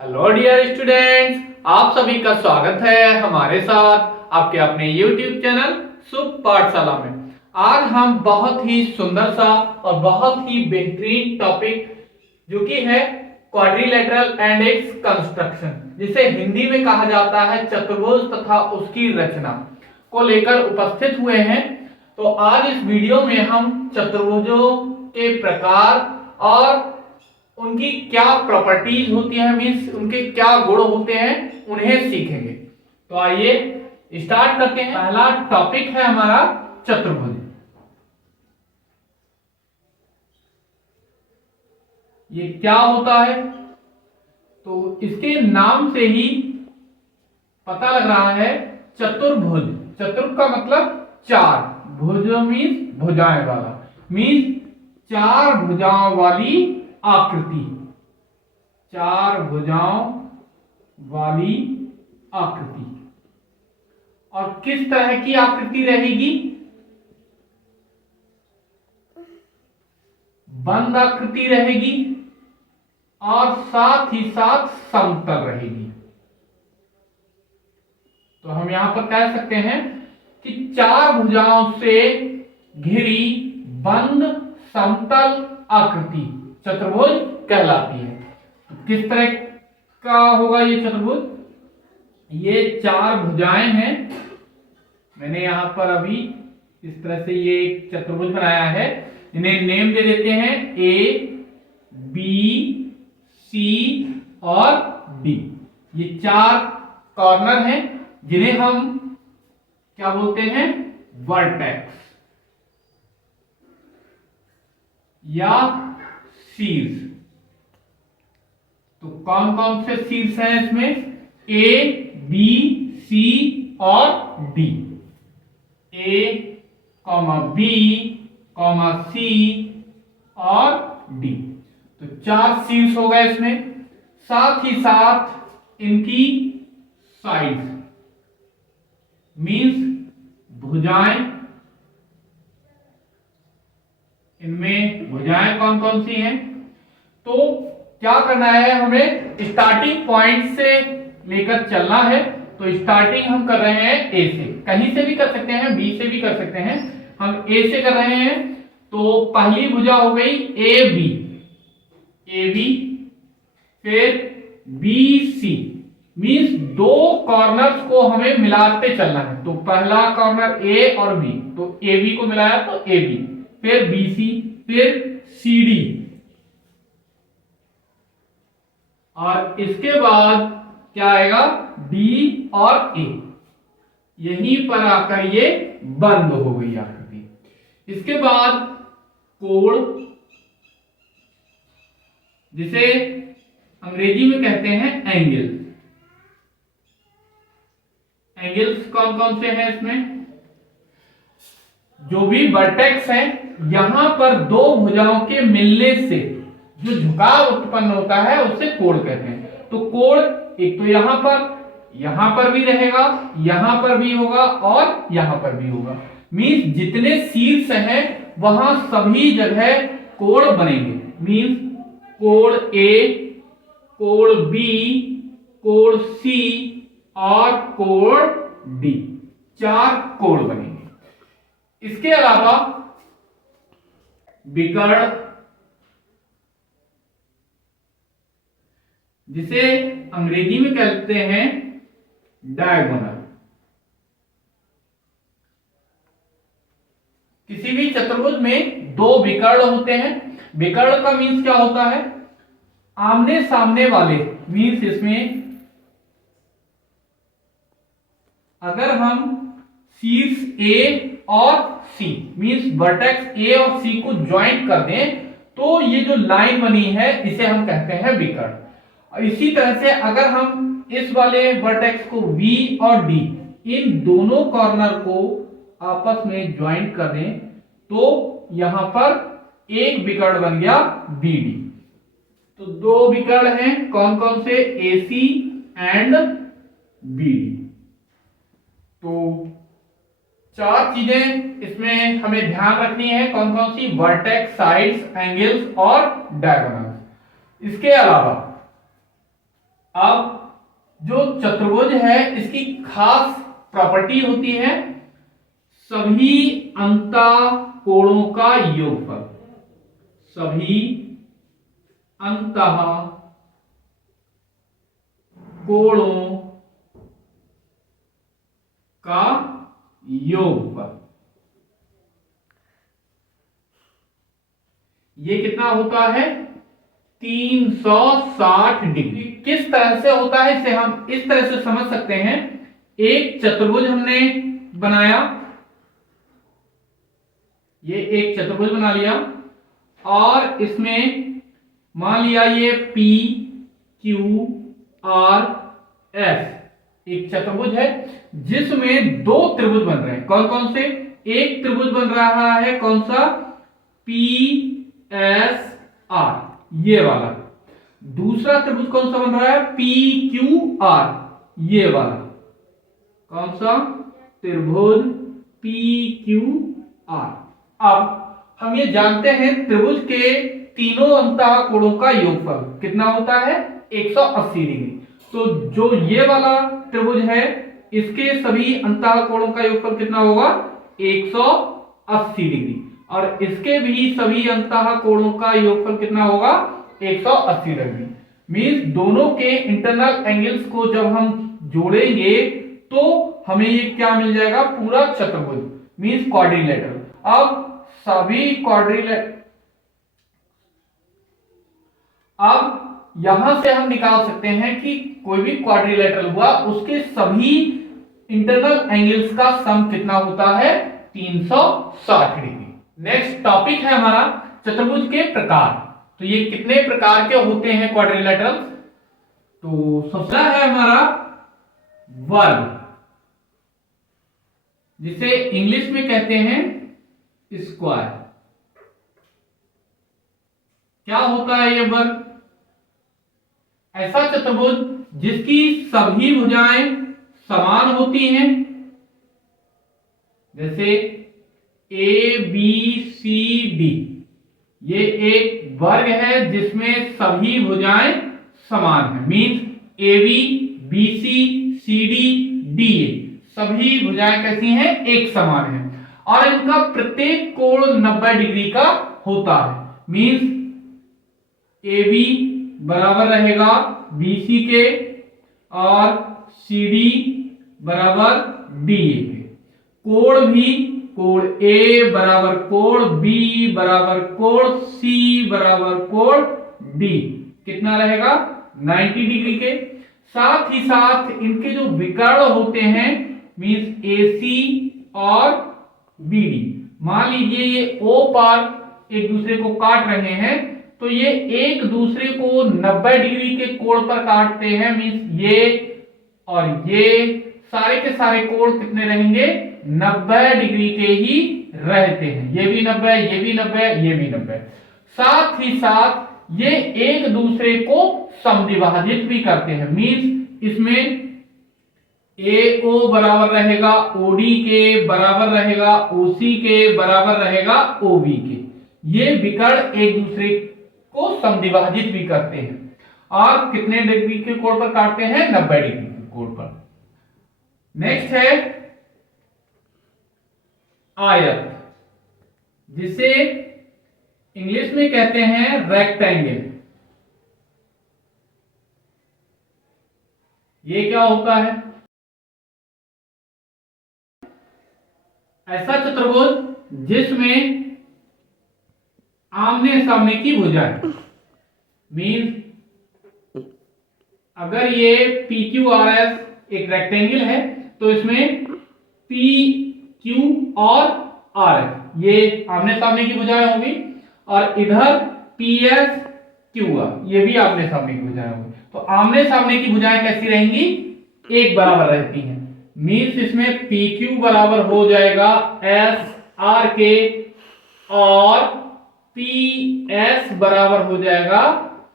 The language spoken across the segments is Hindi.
हेलो डियर स्टूडेंट्स, आप सभी का स्वागत है हमारे साथ आपके अपने YouTube चैनल शुभ पाठशाला में। आज हम बहुत ही सुंदर सा और बहुत ही बेहतरीन टॉपिक जो कि है क्वाड्रिलेटरल एंड इट्स कंस्ट्रक्शन, जिसे हिंदी में कहा जाता है चतुर्भुज तथा उसकी रचना, को लेकर उपस्थित हुए हैं। तो आज इस वीडियो में हम चतुर्भुजों के प्रकार और उनकी क्या प्रॉपर्टीज होती है, मीन्स उनके क्या गुण होते हैं, उन्हें सीखेंगे। तो आइए स्टार्ट करते हैं। पहला टॉपिक है हमारा चतुर्भुज। ये क्या होता है? तो इसके नाम से ही पता लग रहा है, चतुर्भुज। चतुर् का मतलब चार, भुज मीन्स भुजाएं वाला, मीन्स चार भुजाओं वाली आकृति, चार भुजाओं वाली आकृति। और किस तरह की आकृति रहेगी? बंद आकृति रहेगी और साथ ही साथ समतल रहेगी। तो हम यहां पर कह सकते हैं कि चार भुजाओं से घिरी बंद समतल आकृति चतुर्भुज कहलाती है। किस तरह का होगा ये चतुर्भुज? ये चार भुजाएं हैं। मैंने यहां पर अभी इस तरह से ये एक चतुर्भुज बनाया है। इन्हें नेम दे देते हैं ए, बी, सी और डी। ये चार कॉर्नर हैं जिन्हें हम क्या बोलते हैं? वर्टेक्स या शीर्ष। तो कौन कौन से शीर्ष हैं इसमें? ए, बी, सी और डी। ए, बी, सी और डी। तो चार शीर्ष हो गए इसमें। साथ ही साथ इनकी साइड मीन्स भुजाएं। इनमें भुजाएं कौन कौन सी हैं? तो क्या करना है, हमें स्टार्टिंग पॉइंट से लेकर चलना है। तो स्टार्टिंग हम कर रहे हैं ए से, कहीं से भी कर सकते हैं, बी से भी कर सकते हैं, हम ए से कर रहे हैं। तो पहली भुजा हो गई ए बी, ए बी, फिर बी सी, मीन्स दो कॉर्नर्स को हमें मिलाते चलना है। तो पहला कॉर्नर ए और बी, तो ए बी को मिलाया तो ए बी, फिर बी सी, फिर सी डी, और इसके बाद क्या आएगा? डी और ए। यहीं पर आकर ये बंद हो गई आकृति। इसके बाद कोण, जिसे अंग्रेजी में कहते हैं एंगल। एंगल्स कौन कौन से हैं इसमें? जो भी वर्टेक्स हैं, यहां पर दो भुजाओं के मिलने से जो झुकाव उत्पन्न होता है उसे कोण कहते हैं। तो कोण एक तो यहां पर भी रहेगा, यहां पर भी होगा और यहां पर भी होगा। मीन्स जितने शीर्ष हैं वहां सभी जगह कोण बनेंगे। मीन्स कोण ए, कोण बी, कोण सी और कोण डी, चार कोण बनेंगे। इसके अलावा विकर्ण, जिसे अंग्रेजी में कहते हैं डायगोनल। किसी भी चतुर्भुज में दो विकर्ण होते हैं। विकर्ण का मीन्स क्या होता है? आमने सामने वाले। मीन्स इसमें अगर हम शीर्ष ए और सी, मीन्स वर्टेक्स ए और सी को ज्वाइंट कर दें, तो ये जो लाइन बनी है इसे हम कहते हैं विकर्ण। और इसी तरह से अगर हम इस वाले वर्टेक्स को V और D, इन दोनों कॉर्नर को आपस में ज्वाइंट कर दें, तो यहां पर एक विकर्ण बन गया BD। तो दो विकर्ण हैं, कौन कौन से? AC and BD। तो चार चीजें इसमें हमें ध्यान रखनी है। कौन कौन सी? वर्टेक्स, साइड्स, एंगल्स और डायगोनल्स। इसके अलावा अब जो चतुर्भुज है इसकी खास प्रॉपर्टी होती है सभी अंतः कोणों का योगफल, सभी अंतः कोणों का योगफल। ये कितना होता है 360 डिग्री। किस तरह से होता है इसे हम इस तरह से समझ सकते हैं। एक चतुर्भुज हमने बनाया, ये एक चतुर्भुज बना लिया और इसमें मान लिया ये P Q R S एक चतुर्भुज है जिसमें दो त्रिभुज बन रहे हैं। कौन कौन से? एक त्रिभुज बन रहा है कौन सा? P S R ये वाला। दूसरा त्रिभुज कौन सा बन रहा है? P Q R ये वाला। कौन सा? त्रिभुज P Q R। अब हम ये जानते हैं त्रिभुज के तीनों अंतः कोणों का योगफल कितना होता है 180 डिग्री। तो जो ये वाला त्रिभुज है इसके सभी अंतः कोणों का योगफल कितना होगा 180 डिग्री और इसके भी सभी अंतः कोणों का योगफल कितना होगा 180 डिग्री। मींस दोनों के इंटरनल एंगल्स को जब हम जोड़ेंगे तो हमें ये क्या मिल जाएगा? पूरा चतुर्भुज मींस क्वाड्रिलेटरल। अब सभी अब यहां से हम निकाल सकते हैं कि कोई भी क्वाड्रिलेटरल हुआ उसके सभी इंटरनल एंगल्स का सम कितना होता है 360 डिग्री। नेक्स्ट टॉपिक है हमारा चतुर्भुज के प्रकार। तो ये कितने प्रकार के होते हैं क्वाड्रिलेटरल? तो सबसे है हमारा वर्ग, जिसे इंग्लिश में कहते हैं स्क्वायर। क्या होता है ये वर्ग? ऐसा चतुर्भुज जिसकी सभी भुजाएं समान होती हैं, जैसे ए बी सी डी। ये एक वर्ग है जिसमें सभी भुजाएं समान हैं। Means A B B C C D D सभी भुजाएं कैसी हैं? एक समान हैं और इनका प्रत्येक कोण 90 डिग्री का होता है। मींस ए बी बराबर रहेगा BC के और CD बराबर DA के। कोण भी कोण A बराबर कोण B बराबर कोण C बराबर कोण D कितना रहेगा 90 डिग्री के। साथ ही साथ इनके जो विकर्ण होते हैं मींस AC और BD। मान लीजिए ये O पर एक दूसरे को काट रहे हैं तो ये एक दूसरे को 90 डिग्री के कोण पर काटते हैं। मींस ये और ये सारे के सारे कोण कितने रहेंगे 90 डिग्री के ही रहते हैं। ये भी 90, ये भी 90, ये भी 90। साथ ही साथ ये एक दूसरे को समद्विभाजित भी करते हैं। मींस इसमें AO बराबर रहेगा OD के, बराबर रहेगा OC के, बराबर रहेगा OB के। ये विकर्ण एक दूसरे को समद्विभाजित भी करते हैं और कितने डिग्री के कोण पर काटते हैं 90 डिग्री के कोण पर। नेक्स्ट है आयत, जिसे इंग्लिश में कहते हैं रेक्टेंगल। ये क्या होता है? ऐसा चतुर्भुज जिसमें आमने सामने की भुजाएं। मींस अगर ये PQRS एक रेक्टेंगल है तो इसमें PQ और RS ये आमने सामने की भुजाएं होंगी और इधर PSQR ये भी आमने सामने की भुजाएं होंगी। तो आमने सामने की भुजाएं कैसी रहेंगी? एक बराबर रहती हैं। मींस इसमें PQ बराबर हो जाएगा SR के और PS बराबर हो जाएगा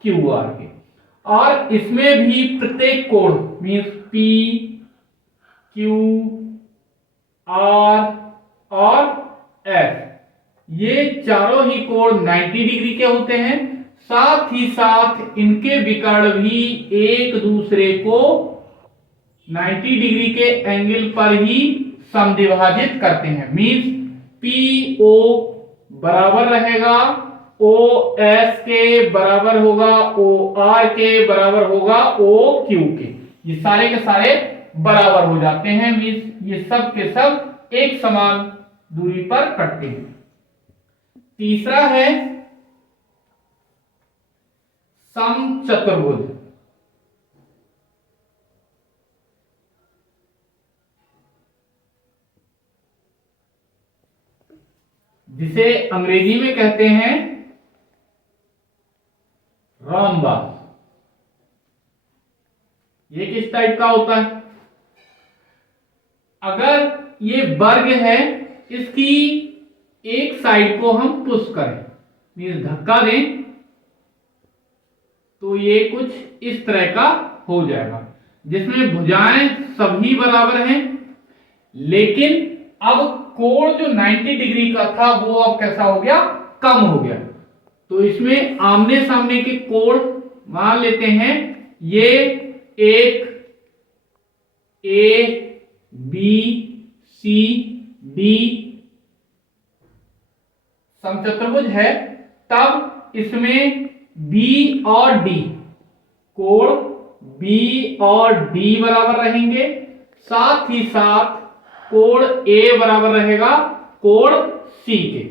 QR के। और इसमें भी प्रत्येक कोण मींस P Q R और S ये चारों ही कोण 90 डिग्री के होते हैं। साथ ही साथ इनके विकर्ण भी एक दूसरे को 90 डिग्री के एंगल पर ही समद्विभाजित करते हैं। मींस PO बराबर रहेगा OS के बराबर होगा, OR के बराबर होगा OQ के। ये सारे के सारे बराबर हो जाते हैं। मींस ये सब के सब एक समान दूरी पर कटते हैं। तीसरा है समचतुर्भुज। जिसे अंग्रेजी में कहते हैं रोम्बस। ये किस टाइप का होता है? अगर ये वर्ग है, इसकी एक साइड को हम पुश करें, मीन्स धक्का दें, तो ये कुछ इस तरह का हो जाएगा, जिसमें भुजाएं सभी बराबर हैं, लेकिन अब कोण जो 90 डिग्री का था वो अब कैसा हो गया? कम हो गया। तो इसमें आमने सामने के कोण मान लेते हैं, ये एक ABCD समचतुर्भुज है, तब इसमें B और D, कोण B और D बराबर रहेंगे। साथ ही साथ कोण A बराबर रहेगा कोण C के।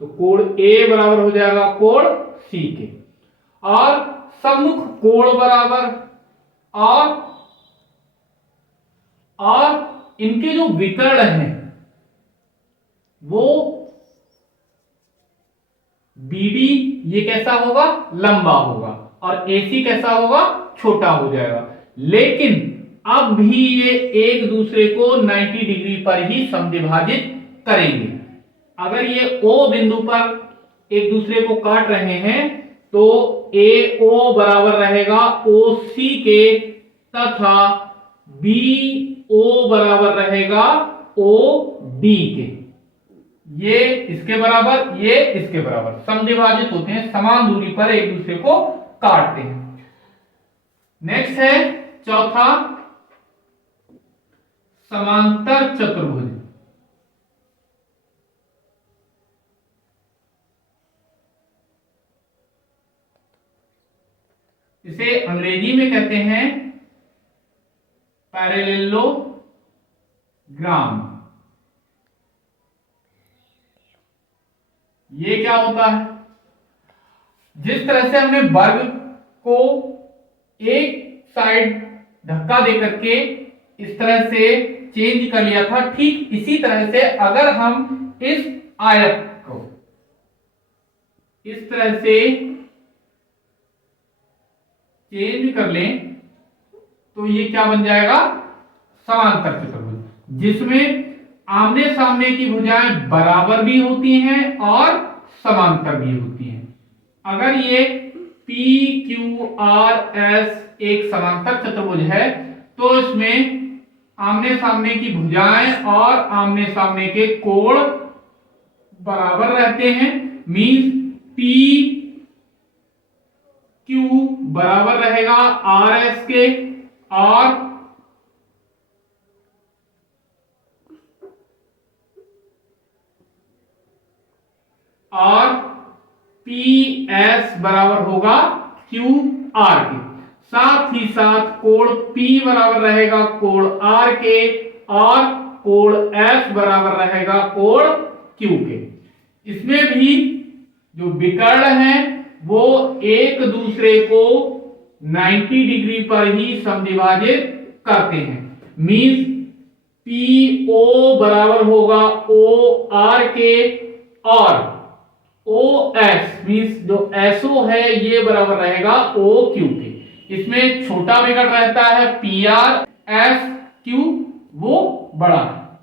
तो कोण A बराबर हो जाएगा कोण C के, और सम्मुख कोण बराबर, और इनके जो विकर्ण हैं वो BD ये कैसा होगा? लंबा होगा, और AC कैसा होगा? छोटा हो जाएगा। लेकिन अब भी ये एक दूसरे को 90 डिग्री पर ही समद्विभाजित करेंगे। अगर ये O बिंदु पर एक दूसरे को काट रहे हैं तो AO बराबर रहेगा OC के, तथा BO बराबर रहेगा OD के। ये इसके बराबर, ये इसके बराबर समद्विभाजित होते हैं, समान दूरी पर एक दूसरे को काटते हैं। नेक्स्ट है चौथा समांतर चतुर्भुज। इसे अंग्रेजी में कहते हैं पैरेललोग्राम। ये क्या होता है? जिस तरह से हमने वर्ग को एक साइड धक्का देकर के इस तरह से चेंज कर लिया था, ठीक इसी तरह से अगर हम इस आयत को इस तरह से चेंज कर लें तो ये क्या बन जाएगा? समांतर चतुर्भुज, जिसमें आमने सामने की भुजाएं बराबर भी होती हैं और समांतर भी होती हैं। अगर ये PQRS एक समांतर चतुर्भुज है तो इसमें आमने सामने की भुजाएं और आमने सामने के कोण बराबर रहते हैं। मींस PQ बराबर रहेगा RS के, और PS बराबर होगा QR के। साथ ही साथ कोण P बराबर रहेगा कोण R के, और कोण S बराबर रहेगा कोण Q के। इसमें भी जो विकर्ण हैं वो एक दूसरे को 90 डिग्री पर ही समद्विभाजित करते हैं। मींस PO बराबर होगा OR के, और OS मींस जो SO है ये बराबर रहेगा OQ के। इसमें छोटा विकर्ण रहता है PR, SQ वो बड़ा है।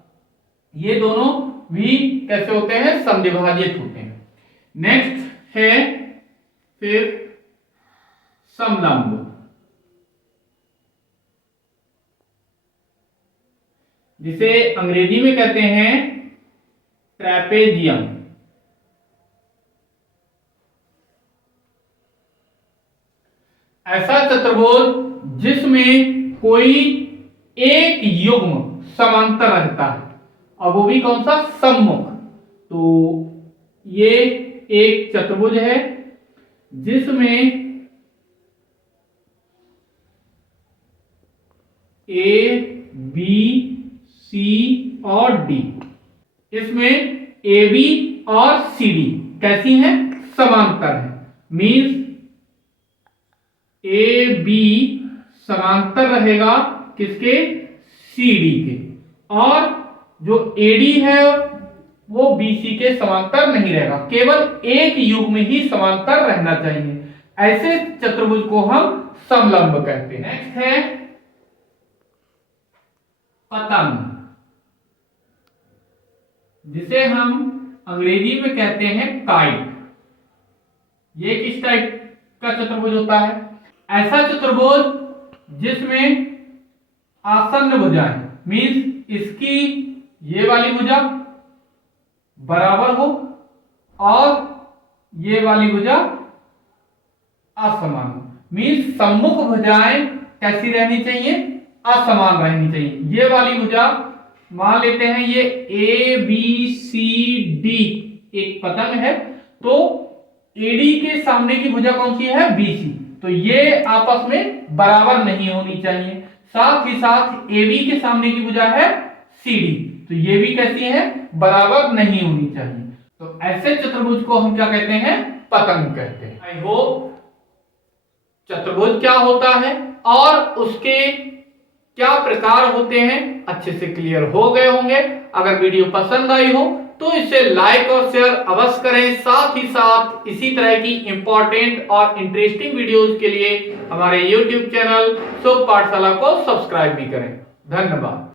ये दोनों भी कैसे होते हैं? समद्विभाजित होते हैं। नेक्स्ट है फिर समलंब, जिसे अंग्रेजी में कहते हैं ट्रेपेजियम। चतुर्भुज जिसमें कोई एक युग्म समांतर रहता है और वो भी कौन सा, सम्मुख। तो ये एक चतुर्भुज है जिसमें ए बी सी और डी, इसमें ए बी और सी डी कैसी हैं, समांतर है। मीन्स ए बी समांतर रहेगा किसके, सी डी के, और जो ए डी है वो BC के समांतर नहीं रहेगा, केवल एक युग में ही समांतर रहना चाहिए। ऐसे चतुर्भुज को हम समलंब कहते हैं। नेक्स्ट है पतंग, जिसे हम अंग्रेजी में कहते हैं काइट। ये किस टाइप का चतुर्भुज होता है, ऐसा चतुर्भुज जिसमें आसन्न भुजाएं, मीन्स इसकी ये वाली भुजा बराबर हो और ये वाली भुजा असमान हो। मीन्स सम्मुख भुजाएं कैसी रहनी चाहिए, असमान रहनी चाहिए। ये वाली भुजा मान लेते हैं ये ए बी सी डी एक पतंग है, तो एडी के सामने की भुजा कौन सी है, बीसी, तो ये आपस में बराबर नहीं होनी चाहिए। साथ ही साथ ए बी के सामने की भुजा है सी डी, तो ये भी कैसी है, बराबर नहीं होनी चाहिए। तो ऐसे चतुर्भुज को हम क्या कहते हैं, पतंग कहते हैं। आई होप चतुर्भुज क्या होता है और उसके क्या प्रकार होते हैं अच्छे से क्लियर हो गए होंगे। अगर वीडियो पसंद आई हो तो इसे लाइक और शेयर अवश्य करें। साथ ही साथ इसी तरह की इंपॉर्टेंट और इंटरेस्टिंग वीडियोस के लिए हमारे YouTube चैनल शुभ पाठशाला को सब्सक्राइब भी करें। धन्यवाद।